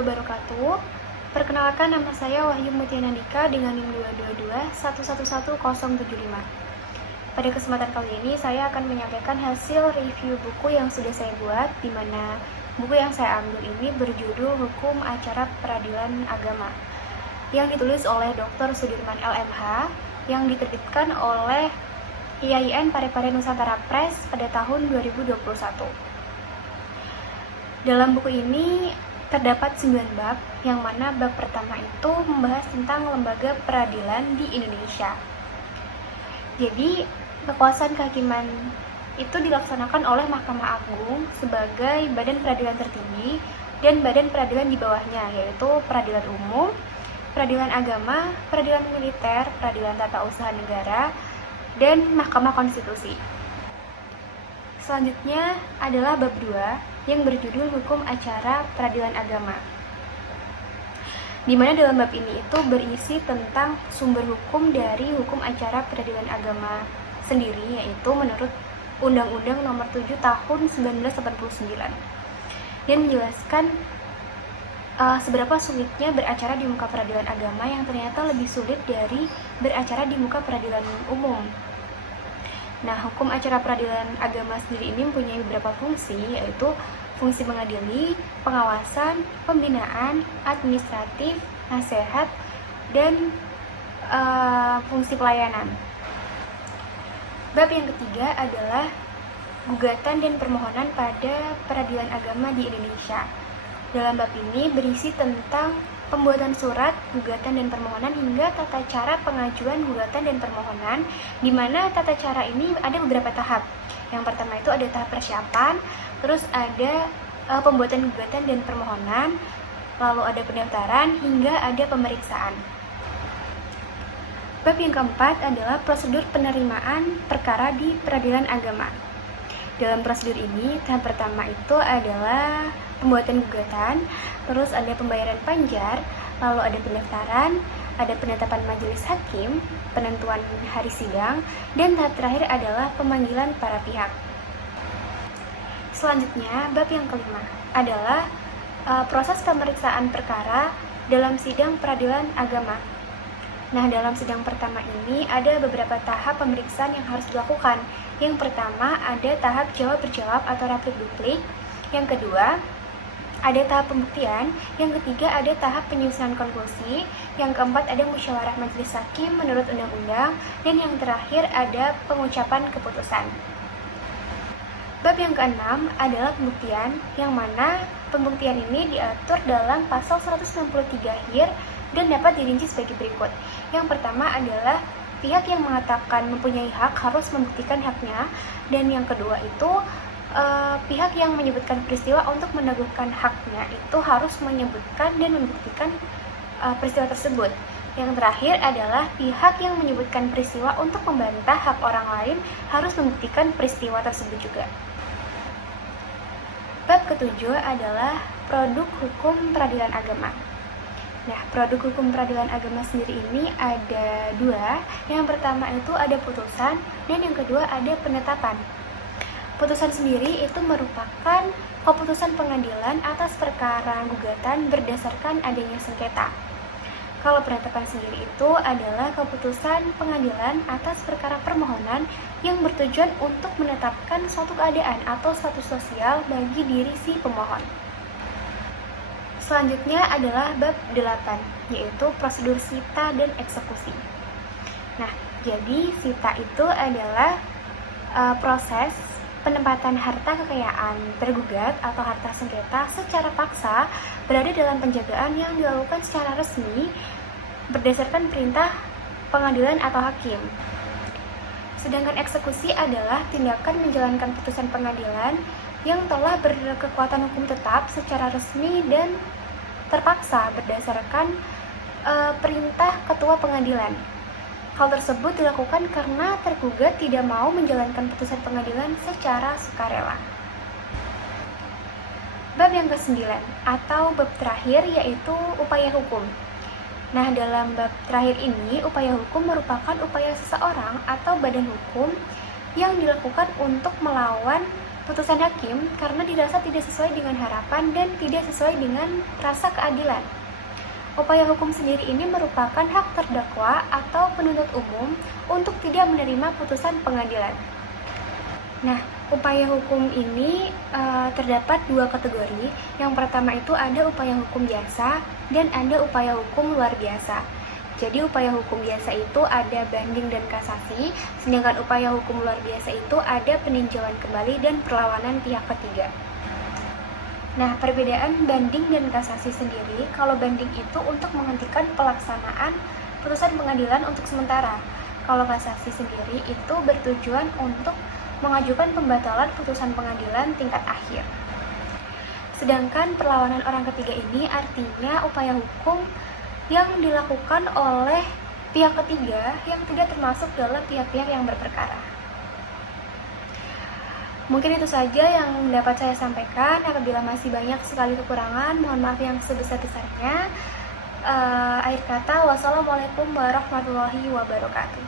wabarakatuh. Perkenalkan, nama saya Wahyu Mutiana Dika dengan NIM 222111075. Pada kesempatan kali ini saya akan menyampaikan hasil review buku yang sudah saya buat, di mana buku yang saya ambil ini berjudul Hukum Acara Peradilan Agama, yang ditulis oleh Dr. Sudirman LMH, yang diterbitkan oleh IAIN Parepare Nusantara Press pada tahun 2021. Dalam buku ini terdapat 9 bab, yang mana bab pertama itu membahas tentang lembaga peradilan di Indonesia. Jadi, kekuasaan kehakiman itu dilaksanakan oleh Mahkamah Agung sebagai badan peradilan tertinggi dan badan peradilan di bawahnya, yaitu peradilan umum, peradilan agama, peradilan militer, peradilan tata usaha negara, dan Mahkamah Konstitusi. Selanjutnya adalah bab 2 yang berjudul Hukum Acara Peradilan Agama, di mana dalam bab ini itu berisi tentang sumber hukum dari hukum acara peradilan agama sendiri, yaitu menurut Undang-Undang Nomor 7 Tahun 1989, yang menjelaskan seberapa sulitnya beracara di muka peradilan agama yang ternyata lebih sulit dari beracara di muka peradilan umum. Nah, hukum acara peradilan agama sendiri ini mempunyai beberapa fungsi, yaitu fungsi mengadili, pengawasan, pembinaan, administratif, nasihat, dan fungsi pelayanan. Bab yang ketiga adalah gugatan dan permohonan pada peradilan agama di Indonesia. Dalam bab ini berisi tentang pembuatan surat, gugatan dan permohonan, hingga tata cara pengajuan gugatan dan permohonan, di mana tata cara ini ada beberapa tahap. Yang pertama itu ada tahap persiapan, terus ada pembuatan gugatan dan permohonan, lalu ada pendaftaran, hingga ada pemeriksaan. Bab yang keempat adalah prosedur penerimaan perkara di peradilan agama. Dalam prosedur ini, tahap pertama itu adalah pembuatan gugatan, terus ada pembayaran panjar, lalu ada pendaftaran, ada penetapan majelis hakim, penentuan hari sidang, dan tahap terakhir adalah pemanggilan para pihak. Selanjutnya, bab yang kelima adalah proses pemeriksaan perkara dalam sidang peradilan agama. Nah, dalam sidang pertama ini ada beberapa tahap pemeriksaan yang harus dilakukan. Yang pertama ada tahap jawab-berjawab atau replik-duplik. Yang kedua ada tahap pembuktian. Yang ketiga ada tahap penyusunan konklusi. Yang keempat ada musyawarah majelis hakim menurut undang-undang. Dan yang terakhir ada pengucapan keputusan. Bab yang keenam adalah pembuktian, yang mana pembuktian ini diatur dalam pasal 163 HIR dan dapat dirinci sebagai berikut. Yang pertama adalah pihak yang mengatakan mempunyai hak harus membuktikan haknya, dan yang kedua itu pihak yang menyebutkan peristiwa untuk meneguhkan haknya itu harus menyebutkan dan membuktikan peristiwa tersebut. Yang terakhir adalah pihak yang menyebutkan peristiwa untuk membantah hak orang lain harus membuktikan peristiwa tersebut juga. Bab ketujuh adalah produk hukum peradilan agama. Nah, produk hukum peradilan agama sendiri ini ada dua. Yang pertama itu ada putusan, dan yang kedua ada penetapan. Putusan sendiri itu merupakan keputusan pengadilan atas perkara gugatan berdasarkan adanya sengketa. Kalau penetapan sendiri itu adalah keputusan pengadilan atas perkara permohonan yang bertujuan untuk menetapkan suatu keadaan atau status sosial bagi diri si pemohon. Selanjutnya adalah bab 8, yaitu prosedur sita dan eksekusi. Nah, jadi sita itu adalah proses penempatan harta kekayaan tergugat atau harta sengketa secara paksa berada dalam penjagaan yang dilakukan secara resmi berdasarkan perintah pengadilan atau hakim. Sedangkan eksekusi adalah tindakan menjalankan putusan pengadilan yang telah berkekuatan hukum tetap secara resmi dan terpaksa berdasarkan perintah ketua pengadilan. Hal tersebut dilakukan karena tergugat tidak mau menjalankan putusan pengadilan secara sukarela. Bab yang ke-9 atau bab terakhir yaitu upaya hukum. Nah, dalam bab terakhir ini, upaya hukum merupakan upaya seseorang atau badan hukum yang dilakukan untuk melawan putusan hakim karena dirasa tidak sesuai dengan harapan dan tidak sesuai dengan rasa keadilan. Upaya hukum sendiri ini merupakan hak terdakwa atau penuntut umum untuk tidak menerima putusan pengadilan. Nah, upaya hukum ini terdapat dua kategori. Yang pertama itu ada upaya hukum biasa dan ada upaya hukum luar biasa. Jadi upaya hukum biasa itu ada banding dan kasasi, sedangkan upaya hukum luar biasa itu ada peninjauan kembali dan perlawanan pihak ketiga. Nah, perbedaan banding dan kasasi sendiri, kalau banding itu untuk menghentikan pelaksanaan putusan pengadilan untuk sementara. Kalau kasasi sendiri itu bertujuan untuk mengajukan pembatalan putusan pengadilan tingkat akhir. Sedangkan perlawanan orang ketiga ini artinya upaya hukum yang dilakukan oleh pihak ketiga yang tidak termasuk dalam pihak-pihak yang berperkara. Mungkin itu saja yang dapat saya sampaikan. Apabila masih banyak sekali kekurangan, mohon maaf yang sebesar-besarnya. Akhir kata, wassalamualaikum warahmatullahi wabarakatuh.